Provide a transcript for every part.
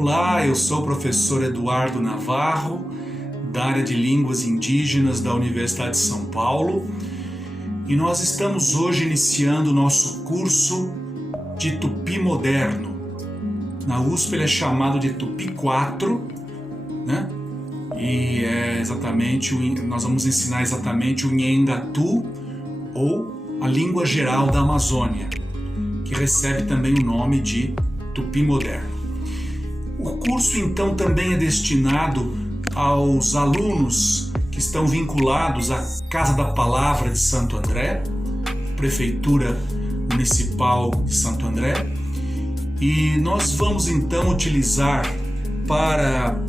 Olá, eu sou o professor Eduardo Navarro, da área de Línguas Indígenas da Universidade de São Paulo, e nós estamos hoje iniciando o nosso curso de Tupi Moderno. Na USP ele é chamado de Tupi 4, né? E nós vamos ensinar exatamente o Nhengatu, ou a língua geral da Amazônia, que recebe também o nome de Tupi Moderno. O curso então também é destinado aos alunos que estão vinculados à Casa da Palavra de Santo André, Prefeitura Municipal de Santo André, e nós vamos então utilizar para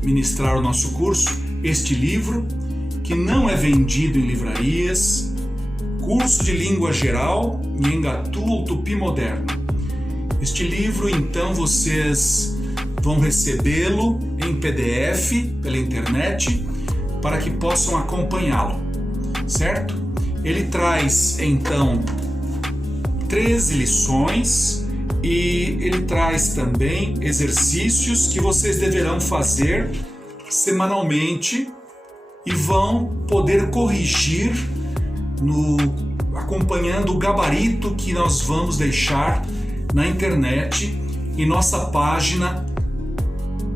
ministrar o nosso curso este livro, que não é vendido em livrarias, Curso de Língua Geral, Nhengatu ou Tupi Moderno. Este livro então vocês vão recebê-lo em PDF pela internet para que possam acompanhá-lo, certo? Ele traz então 13 lições e ele traz também exercícios que vocês deverão fazer semanalmente e vão poder corrigir acompanhando o gabarito que nós vamos deixar na internet em nossa página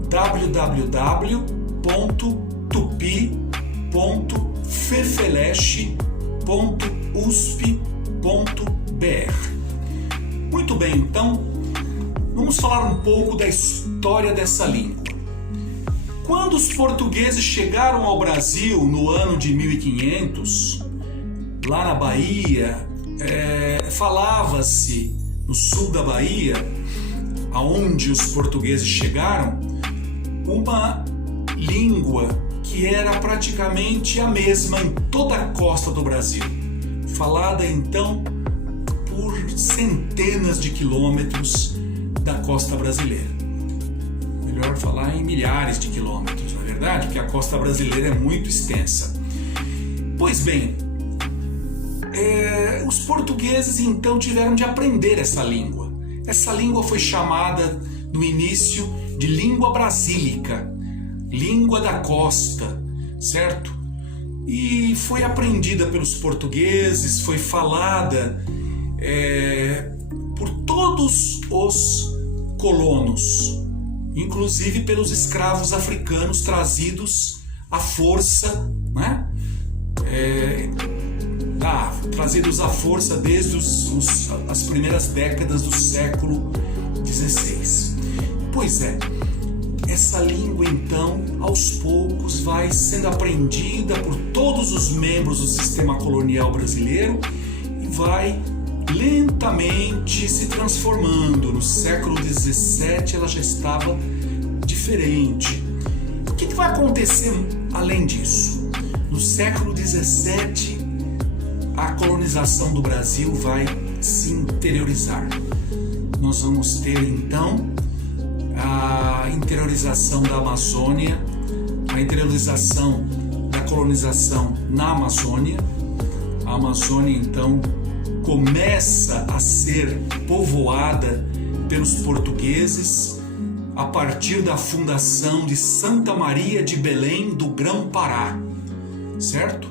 www.tupi.fefeleche.usp.br. Muito bem, então vamos falar um pouco da história dessa língua. Quando os portugueses chegaram ao Brasil no ano de 1500, lá na Bahia, falava-se no sul da Bahia, aonde os portugueses chegaram, uma língua que era praticamente a mesma em toda a costa do Brasil, falada então por centenas de quilômetros da costa brasileira. Melhor falar em milhares de quilômetros, na verdade, porque a costa brasileira é muito extensa. Pois bem, os portugueses então tiveram de aprender essa língua. Essa língua foi chamada no início de língua brasílica, língua da costa, certo? E foi aprendida pelos portugueses, foi falada por todos os colonos, inclusive pelos escravos africanos trazidos à força, né? Trazidos à força desde as primeiras décadas do século XVI. Pois é, essa língua então, aos poucos, vai sendo aprendida por todos os membros do sistema colonial brasileiro e vai lentamente se transformando. No século XVII ela já estava diferente. O que vai acontecer além disso? No século XVII, a colonização do Brasil vai se interiorizar. Nós vamos ter então a interiorização da Amazônia, a interiorização da colonização na Amazônia. A Amazônia então começa a ser povoada pelos portugueses a partir da fundação de Santa Maria de Belém do Grão-Pará, certo?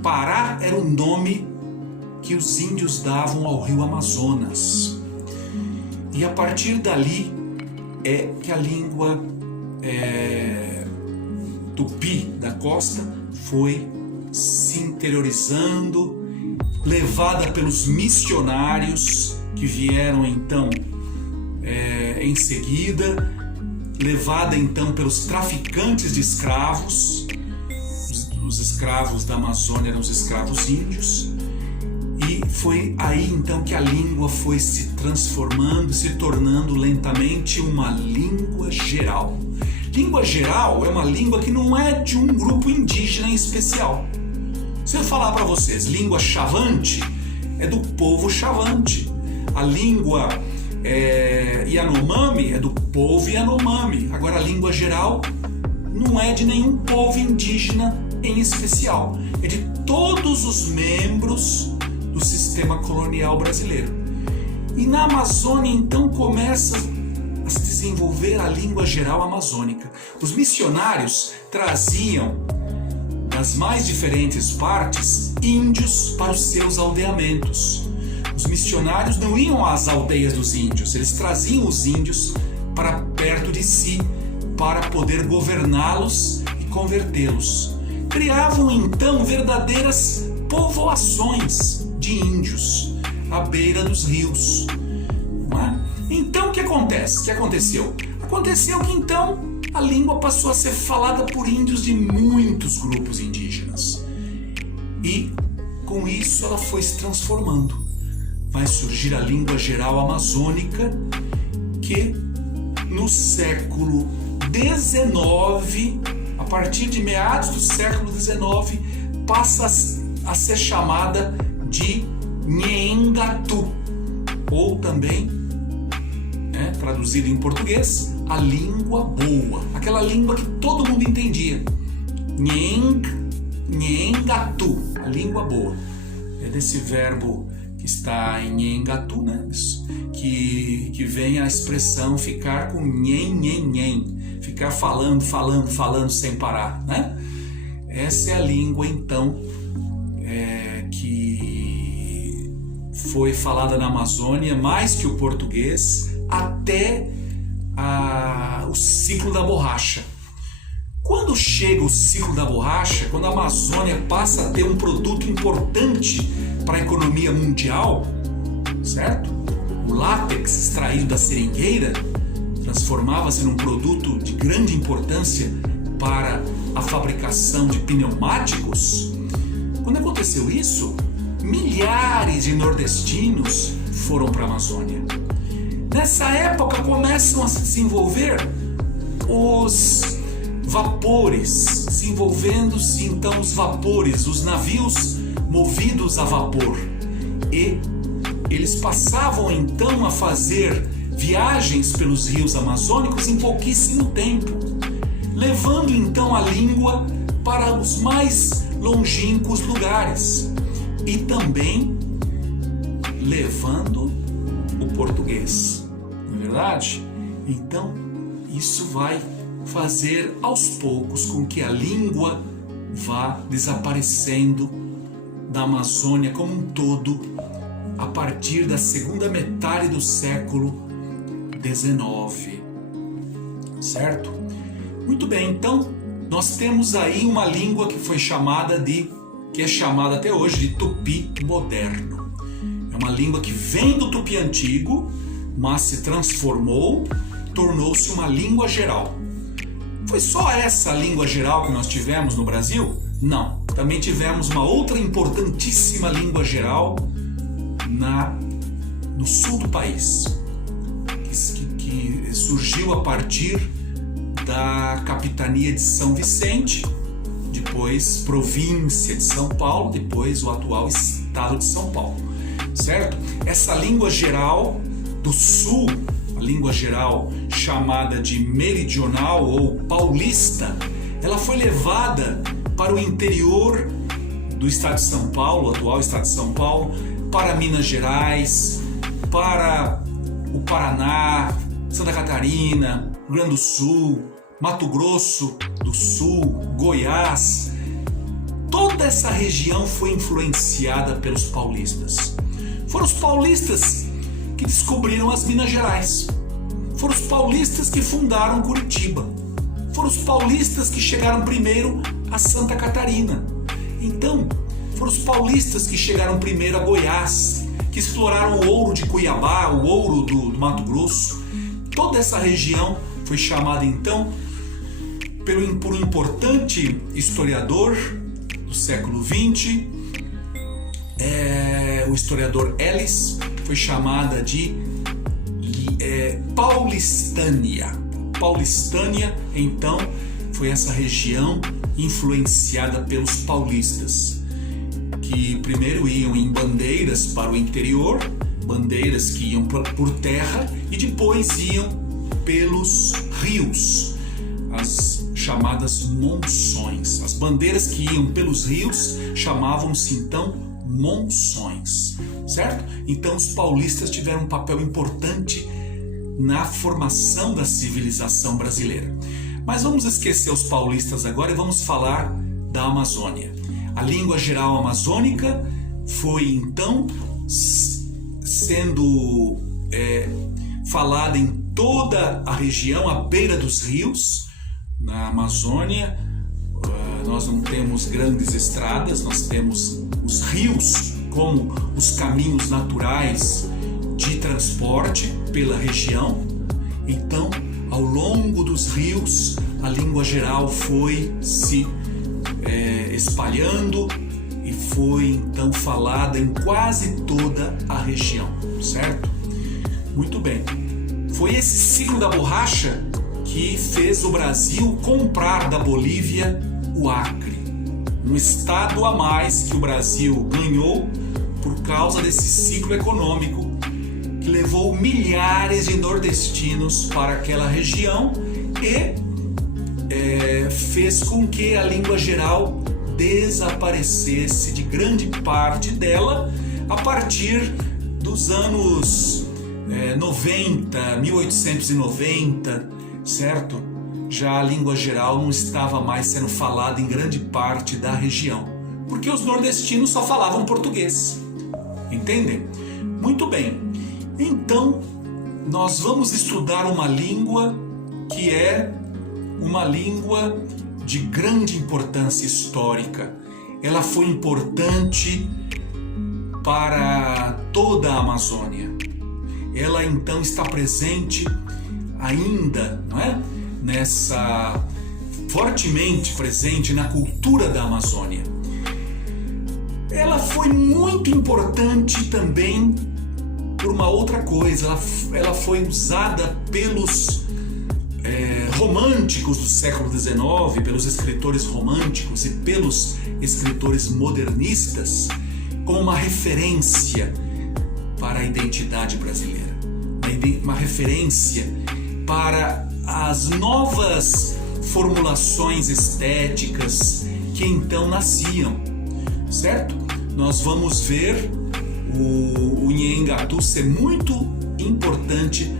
Pará era o nome que os índios davam ao rio Amazonas. E a partir dali é que a língua tupi da costa foi se interiorizando, levada pelos missionários que vieram então em seguida, levada então pelos traficantes de escravos. Os escravos da Amazônia eram os escravos índios, e foi aí então que a língua foi se transformando, se tornando lentamente uma língua geral. Língua geral é uma língua que não é de um grupo indígena em especial. Se eu falar para vocês, língua chavante é do povo chavante. A língua Yanomami é do povo Yanomami. Agora a língua geral não é de nenhum povo indígena em especial, é de todos os membros do sistema colonial brasileiro. E na Amazônia então começa a se desenvolver a língua geral amazônica. Os missionários traziam das mais diferentes partes índios para os seus aldeamentos. Os missionários não iam às aldeias dos índios, eles traziam os índios para perto de si, para poder governá-los e convertê-los. Criavam então verdadeiras povoações de índios à beira dos rios. Não é? Então o que acontece? O que aconteceu? Aconteceu que então a língua passou a ser falada por índios de muitos grupos indígenas. E com isso ela foi se transformando. Vai surgir a língua geral amazônica, que no século XIX, a partir de meados do século XIX, passa a ser chamada de Nhengatu, ou também, traduzido em português, a língua boa, aquela língua que todo mundo entendia. Nhengatu, a língua boa. É desse verbo que está em Nhengatu, né? Que vem a expressão ficar com nhen, ficar falando sem parar, né? Essa é a língua então que foi falada na Amazônia mais que o português até o ciclo da borracha. Quando chega o ciclo da borracha, quando a Amazônia passa a ter um produto importante para a economia mundial, certo? O látex extraído da seringueira transformava-se num produto de grande importância para a fabricação de pneumáticos. Quando aconteceu isso, milhares de nordestinos foram para a Amazônia. Nessa época começam a se desenvolver os vapores, desenvolvendo-se então os vapores, os navios movidos a vapor. E eles passavam então a fazer viagens pelos rios amazônicos em pouquíssimo tempo, levando então a língua para os mais longínquos lugares e também levando o português, não é verdade? Então isso vai fazer aos poucos com que a língua vá desaparecendo da Amazônia como um todo a partir da segunda metade do século XIX, certo? Muito bem, então nós temos aí uma língua que é chamada até hoje de Tupi moderno. É uma língua que vem do Tupi antigo, mas se transformou, tornou-se uma língua geral. Foi só essa língua geral que nós tivemos no Brasil? Não. Também tivemos uma outra importantíssima língua geral no sul do país, que surgiu a partir da capitania de São Vicente, depois província de São Paulo, depois o atual estado de São Paulo, certo? Essa língua geral do sul, a língua geral chamada de meridional ou paulista, ela foi levada para o interior do estado de São Paulo, o atual estado de São Paulo, para Minas Gerais, para o Paraná, Santa Catarina, Rio Grande do Sul, Mato Grosso do Sul, Goiás. Toda essa região foi influenciada pelos paulistas. Foram os paulistas que descobriram as Minas Gerais. Foram os paulistas que fundaram Curitiba. Foram os paulistas que chegaram primeiro a Santa Catarina. Então, foram os paulistas que chegaram primeiro a Goiás, que exploraram o ouro de Cuiabá, o ouro do Mato Grosso. Toda essa região foi chamada então por um importante historiador do século XX, o historiador Ellis, foi chamada de Paulistânia. Paulistânia, então, foi essa região influenciada pelos paulistas, que primeiro iam em bandeiras para o interior, bandeiras que iam por terra, e depois iam pelos rios, as chamadas monções. As bandeiras que iam pelos rios chamavam-se então monções, certo? Então os paulistas tiveram um papel importante na formação da civilização brasileira. Mas vamos esquecer os paulistas agora e vamos falar da Amazônia. A língua geral amazônica foi então sendo falada em toda a região, à beira dos rios. Na Amazônia nós não temos grandes estradas, nós temos os rios como os caminhos naturais de transporte pela região. Então, ao longo dos rios, a língua geral foi se espalhando e foi então falada em quase toda a região, certo? Muito bem. Foi esse ciclo da borracha que fez o Brasil comprar da Bolívia o Acre, um estado a mais que o Brasil ganhou por causa desse ciclo econômico que levou milhares de nordestinos para aquela região e fez com que a língua geral desaparecesse de grande parte dela a partir dos anos 1890, certo? Já a língua geral não estava mais sendo falada em grande parte da região, porque os nordestinos só falavam português. Entendem? Muito bem. Então, nós vamos estudar uma língua que é uma língua de grande importância histórica. Ela foi importante para toda a Amazônia. Ela então está presente ainda, não é? Fortemente presente na cultura da Amazônia. Ela foi muito importante também por uma outra coisa. Ela foi usada pelos românticos do século XIX, pelos escritores românticos e pelos escritores modernistas como uma referência para a identidade brasileira, uma referência para as novas formulações estéticas que então nasciam, certo? Nós vamos ver o Nheengatu ser muito importante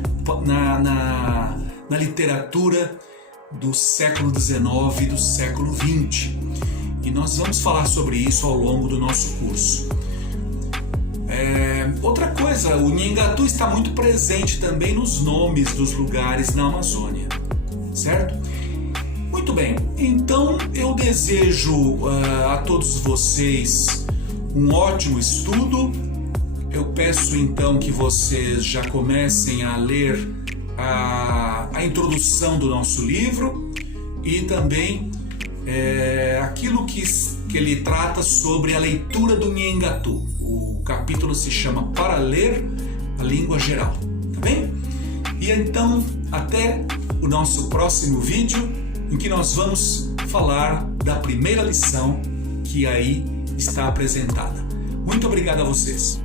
na literatura do século XIX e do século XX. E nós vamos falar sobre isso ao longo do nosso curso. Outra coisa, o Nheengatu está muito presente também nos nomes dos lugares na Amazônia, certo? Muito bem, então eu desejo a todos vocês um ótimo estudo. Eu peço então que vocês já comecem a ler a introdução do nosso livro e também aquilo que ele trata sobre a leitura do Nheengatu. O capítulo se chama Para Ler a Língua Geral, tá bem? E então, até o nosso próximo vídeo, em que nós vamos falar da primeira lição que aí está apresentada. Muito obrigado a vocês.